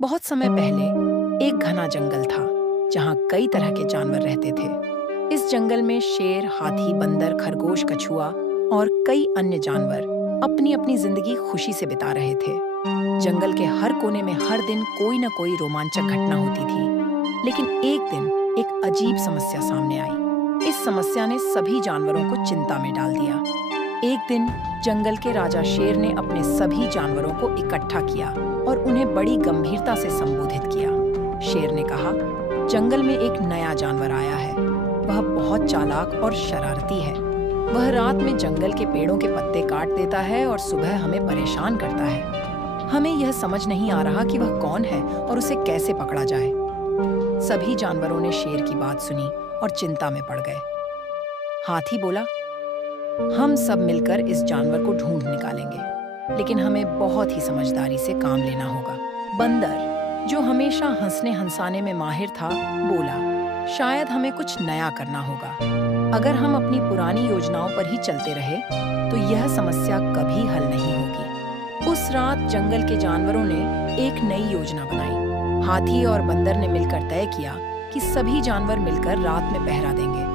बहुत समय पहले एक घना जंगल था जहाँ कई तरह के जानवर रहते थे। इस जंगल में शेर, हाथी, बंदर, खरगोश, कछुआ और कई अन्य जानवर अपनी अपनी जिंदगी खुशी से बिता रहे थे। जंगल के हर कोने में हर दिन कोई न कोई रोमांचक घटना होती थी। लेकिन एक दिन एक अजीब समस्या सामने आई। इस समस्या ने सभी जानवरों को चिंता में डाल दिया। एक दिन जंगल के राजा शेर ने अपने सभी जानवरों को इकट्ठा किया और उन्हें बड़ी गंभीरता से संबोधित किया। शेर ने कहा, जंगल में एक नया जानवर आया है। वह बहुत चालाक और शरारती है। वह रात में जंगल के पेड़ों के पत्ते काट देता है और सुबह हमें परेशान करता है। हमें यह समझ नहीं आ रहा कि वह कौन है और उसे कैसे पकड़ा जाए। सभी जानवरों ने शेर की बात सुनी और चिंता में पड़ गए। हाथी बोला, हम सब मिलकर इस जानवर को ढूंढ निकालेंगे, लेकिन हमें बहुत ही समझदारी से काम लेना होगा। बंदर, जो हमेशा हंसने हंसाने में माहिर था, बोला, शायद हमें कुछ नया करना होगा। अगर हम अपनी पुरानी योजनाओं पर ही चलते रहे तो यह समस्या कभी हल नहीं होगी। उस रात जंगल के जानवरों ने एक नई योजना बनाई। हाथी और बंदर ने मिलकर तय किया कि सभी जानवर मिलकर रात में पहरा देंगे।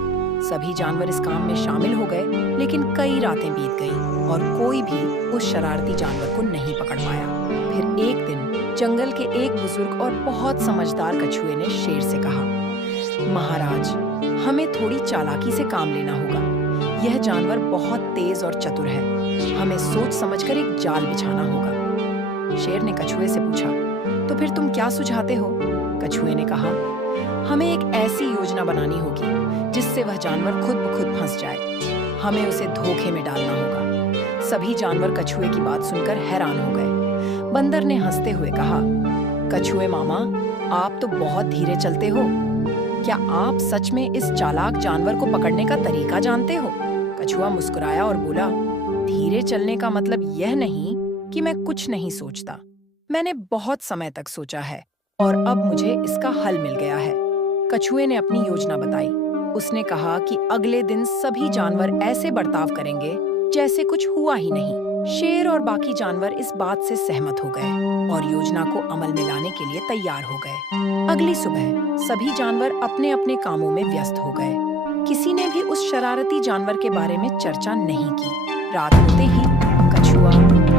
सभी जानवर इस काम में शामिल हो गए, लेकिन कई रातें बीत गईं और कोई भी उस शरारती जानवर को नहीं पकड़ पाया। फिर एक दिन जंगल के एक बुजुर्ग और बहुत समझदार कछुए ने शेर से कहा, महाराज, हमें थोड़ी चालाकी से काम लेना होगा। यह जानवर बहुत तेज और चतुर है। हमें सोच समझकर एक जाल बिछाना होगा। शेर ने कछुए से पूछा, तो फिर तुम क्या सुझाते हो? कछुए ने कहा, हमें एक ऐसी योजना बनानी होगी जिससे वह जानवर खुद ब खुद फंस जाए। हमें उसे धोखे में डालना होगा। सभी जानवर कछुए की बात सुनकर हैरान हो गए। बंदर ने हंसते हुए कहा, कछुए मामा, आप तो बहुत धीरे चलते हो। क्या आप सच में इस चालाक जानवर को पकड़ने का तरीका जानते हो? कछुआ मुस्कुराया और बोला, धीरे चलने का मतलब यह नहीं कि मैं कुछ नहीं सोचता। मैंने बहुत समय तक सोचा है और अब मुझे इसका हल मिल गया है। कछुए ने अपनी योजना बताई। उसने कहा कि अगले दिन सभी जानवर ऐसे बर्ताव करेंगे जैसे कुछ हुआ ही नहीं। शेर और बाकी जानवर इस बात से सहमत हो गए और योजना को अमल में लाने के लिए तैयार हो गए। अगली सुबह सभी जानवर अपने अपने कामों में व्यस्त हो गए। किसी ने भी उस शरारती जानवर के बारे में चर्चा नहीं की। रात होते ही कछुआ,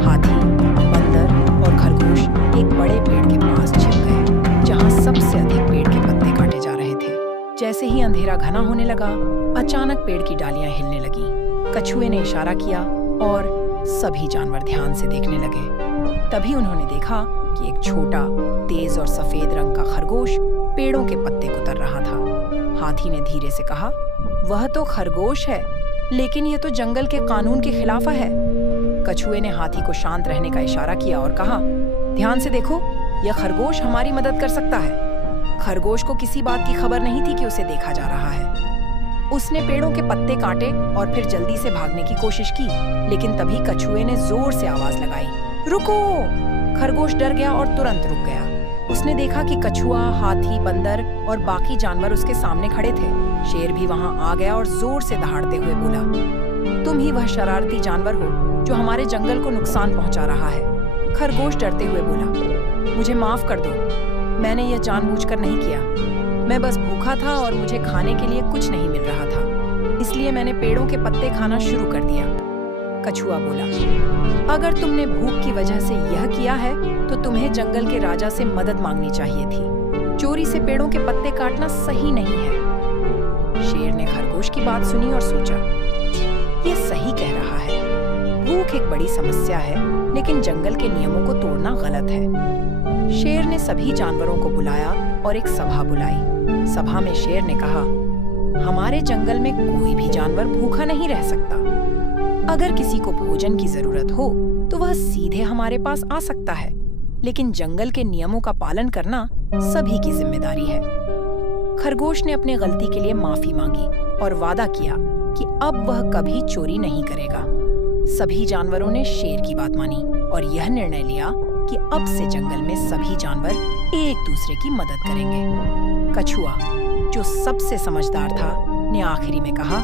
हाथी, बंदर और खरगोश एक बड़े पेड़ के पास छिप गए, जहाँ सबसे अधिक पेड़ के पत्ते काटे जा रहे थे। जैसे ही अंधेरा घना होने लगा, अचानक पेड़ की डालियां हिलने लगीं। कछुए ने इशारा किया और सभी जानवर ध्यान से देखने लगे। तभी उन्होंने देखा कि एक छोटा, तेज और सफेद रंग का खरगोश पेड़ों के पत्ते कुतर रहा था। हाथी ने धीरे से कहा, वह तो खरगोश है, लेकिन यह तो जंगल के कानून के खिलाफ है। कछुए ने हाथी को शांत रहने का इशारा किया और कहा, ध्यान से देखो, यह खरगोश हमारी मदद कर सकता है। खरगोश को किसी बात की खबर नहीं थी कि उसे देखा जा रहा है। उसने पेड़ों के पत्ते काटे और फिर जल्दी से भागने की कोशिश की, लेकिन तभी कछुए ने जोर से आवाज लगाई, रुको! खरगोश डर गया और तुरंत रुक गया। उसने देखा कि कछुआ, हाथी, बंदर और बाकी जानवर उसके सामने खड़े थे। शेर भी वहां आ गया और जोर से दहाड़ते हुए बोला, तुम ही वह शरारती जानवर हो जो हमारे जंगल को नुकसान पहुंचा रहा है। खरगोश डरते हुए बोला, मुझे माफ कर दो, मैंने यह जानबूझकर नहीं किया। मैं बस भूखा था और मुझे खाने के लिए कुछ नहीं मिल रहा था, इसलिए मैंने पेड़ों के पत्ते खाना शुरू कर दिया। कछुआ बोला, अगर तुमने भूख की वजह से यह किया है तो तुम्हें जंगल के राजा से मदद मांगनी चाहिए थी। चोरी से पेड़ों के पत्ते काटना सही नहीं है। शेर ने खरगोश की बात सुनी और सोचा, यह सही कह रहा है। भूख एक बड़ी समस्या है, लेकिन जंगल के नियमों को तोड़ना गलत है। शेर ने सभी जानवरों को बुलाया और एक सभा बुलाई। सभा में शेर ने कहा, हमारे जंगल में कोई भी जानवर भूखा नहीं रह सकता। अगर किसी को भोजन की जरूरत हो तो वह सीधे हमारे पास आ सकता है, लेकिन जंगल के नियमों का पालन करना सभी की जिम्मेदारी है। खरगोश ने अपनी गलती के लिए माफी मांगी और वादा किया कि अब वह कभी चोरी नहीं करेगा। सभी जानवरों ने शेर की बात मानी और यह निर्णय लिया कि अब से जंगल में सभी जानवर एक दूसरे की मदद करेंगे। कछुआ, जो सबसे समझदार था, ने आखिरी में कहा,